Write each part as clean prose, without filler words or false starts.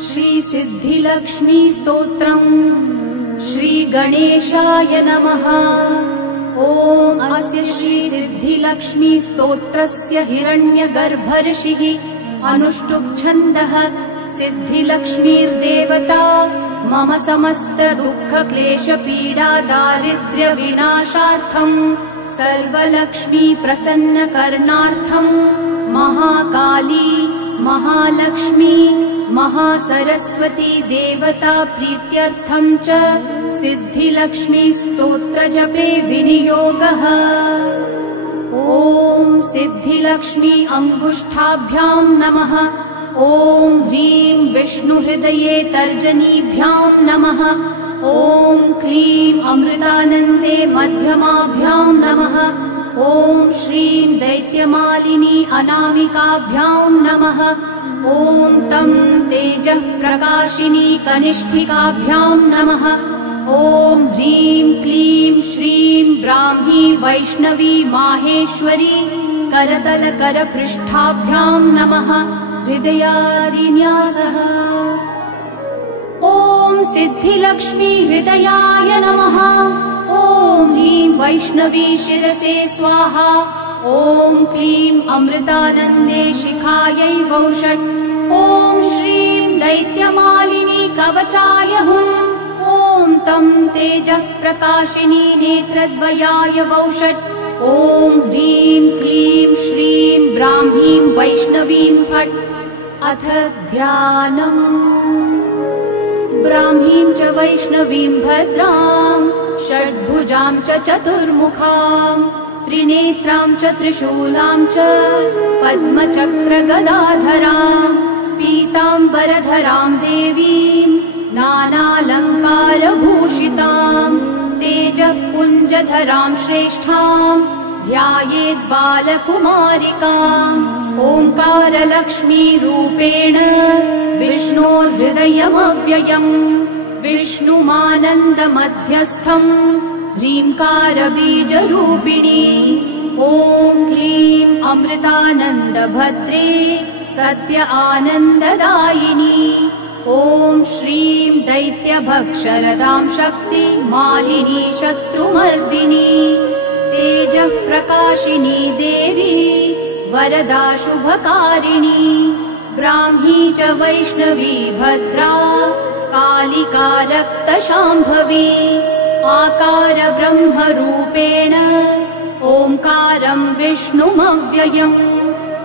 श्री सिद्धिलक्ष्मी स्तोत्रम् श्री गणेशाय नमः। अस्य श्री सिद्धिलक्ष्मी स्तोत्रस्य हिरण्यगर्भ ऋषिः अनुष्टुप् छन्दः। सिद्धिलक्ष्मीर्देवता मम समस्त दुःख क्लेश पीडा दारिद्र्य विनाशार्थम् सर्वलक्ष्मी प्रसन्न करणार्थम् महाकाली महालक्ष्मी महासरस्वती देवता प्रीत्यर्थम् च सिद्धिलक्ष्मी स्तोत्र जपे विनियोगः। सिद्धिलक्ष्मी अंगुष्ठाभ्याम् नमः। ह्रीं विष्णुहृदये तर्जनीभ्याम् नमः। क्लीं अमृतानन्दे मध्यमाभ्याम् नमः। श्रीं दैत्यमालिनी अनामिकाभ्याम् नमः। तं तेजः प्रकाशिनी कनिष्ठिकाभ्याम् नमः। ह्रीं क्लीं श्रीं ब्राह्मी वैष्णवी माहेश्वरी करतलकरपृष्ठाभ्याम् नमः। हृदयादिन्यासः। सिद्धिलक्ष्मी हृदयाय नमः। ह्रीं वैष्णवी शिरसे स्वाहा। क्लीं अमृतानन्दे शिखायै वौषट्। श्रीं दैत्यमालिनी कवचाय हुम्। तं तेजः प्रकाशिनी नेत्रद्वयाय वौषट्। ह्रीं क्लीं श्रीं ब्राह्मीं वैष्णवीं फट्। अथ ध्यानम्। ब्राह्मीं च वैष्णवीं भद्रां षड्भुजां च चतुर्मुखां त्रिनेत्रां च त्रिशूलां च पद्मचक्रगदाधरां पीताम्बरधरां देवीं नानालङ्कारभूषितां तेजःपुञ्जधरां श्रेष्ठां ध्यायेत् बालकुमारिकाम्। ओङ्कारलक्ष्मीरूपेण विष्णोर्हृदयमव्ययम् विष्णुमानन्दमध्यस्थम् ह्रीङ्कारबीजरूपिणी। क्लीं अमृतानन्दभद्रे सत्य आनन्ददायिनी। श्रीं दैत्यभक्षरदां शक्ति मालिनी शत्रुमर्दिनी तेजः प्रकाशिनी देवी वरदा शुभकारिणी। ब्राह्मी च वैष्णवी भद्रा कालिका रक्तशाम्भवी आकार ब्रह्मरूपेण ओङ्कारं विष्णुमव्ययम्।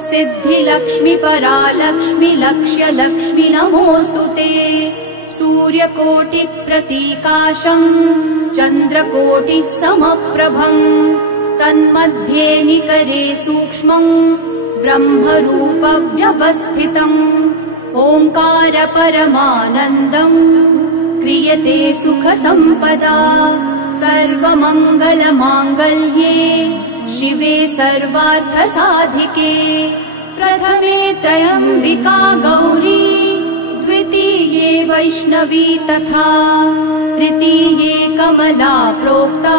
सिद्धिलक्ष्मी परालक्ष्मी लक्ष्यलक्ष्मी नमोऽस्तु ते। सूर्यकोटिप्रतीकाशम् चन्द्रकोटिः समप्रभम् तन्मध्ये निकरे सूक्ष्मम् ब्रह्मरूपव्यवस्थितम्। ओङ्कार परमानन्दम् क्रियते सुखसम्पदा सर्वमङ्गलमाङ्गल्ये शिवे सर्वार्थसाधिके। प्रथमे त्रयम्बिका गौरी द्वितीये वैष्णवी तथा तृतीये कमला प्रोक्ता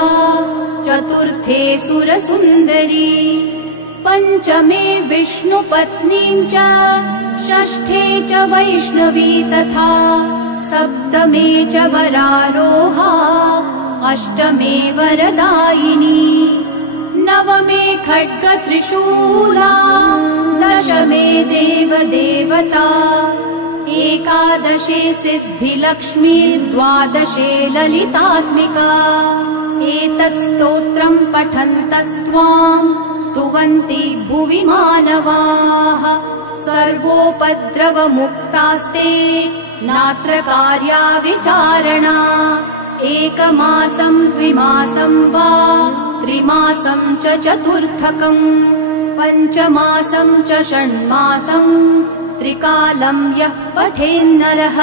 चतुर्थे सुरसुन्दरी। पञ्चमे विष्णुपत्नीं च षष्ठे च वैष्णवी तथा सप्तमे च वरारोहा अष्टमे वरदायिनी। नवमे खड्गत्रिशूला दशमे देवदेवता। एकादशे सिद्धिलक्ष्मीर्द्वादशे ललितात्मिका। एतत् स्तोत्रम् पठन्तस्त्वाम् स्तुवन्ति भुवि मानवाः सर्वोपद्रवमुक्तास्ते नात्र कार्या विचारणा। एकमासं द्विमासं वा त्रिमासं च चतुर्थकम् पञ्चमासं च षण्मासं त्रिकालं यः पठेन्नरः।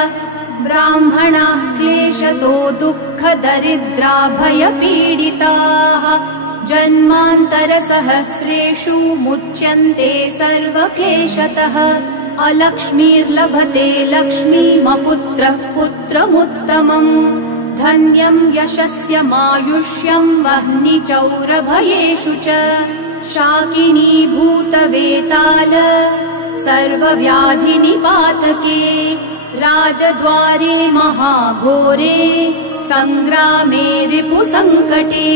ब्राह्मणाः क्लेशतो दुःखदरिद्रा भयपीडिताः जन्मान्तरसहस्रेषु मुच्यन्ते सर्वक्लेशतः। अलक्ष्मीर्लभते लक्ष्मीमपुत्रः पुत्रमुत्तमम् धन्यं यशस्यमायुष्यं वह्निचौरभयेषु च। शाकिनी भूतवेताल सर्वव्याधिनिपातके राजद्वारे महाघोरे सङ्ग्रामे रिपुसङ्कटे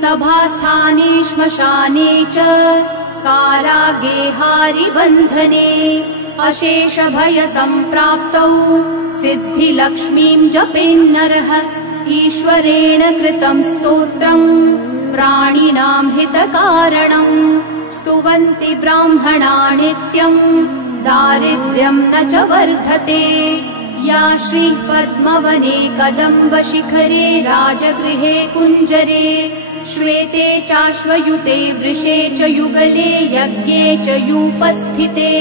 सभास्थाने श्मशाने च कारागे हारिबन्धने अशेषभयसम्प्राप्तौ सिद्धिलक्ष्मीं जपेन्नरः ईश्वरेण कृतं स्तोत्रम् प्राणिनां हितकारणम् स्तुवन्ति ब्राह्मणा नित्यम् दारिद्र्यं न च वर्धते या श्रीः पद्मवने कदम्बशिखरे राजगृहे कुञ्जरे श्वेते चाश्वयुते वृषे च युगले यज्ञे च यूपस्थिते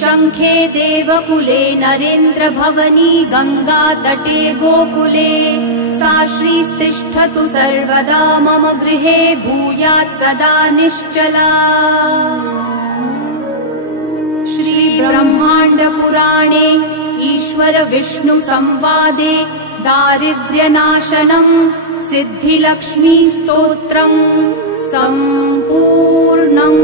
शङ्खे देवकुले नरेन्द्रभवनी गङ्गातटे गोकुले सा श्रीस्तिष्ठतु सर्वदा मम गृहे भूयात् सदा निश्चला। श्रीब्रह्माण्डपुराणे ईश्वर विष्णु संवादे दारिद्र्यनाशनम् सिद्धिलक्ष्मी स्तोत्रम् सम्पूर्णम्।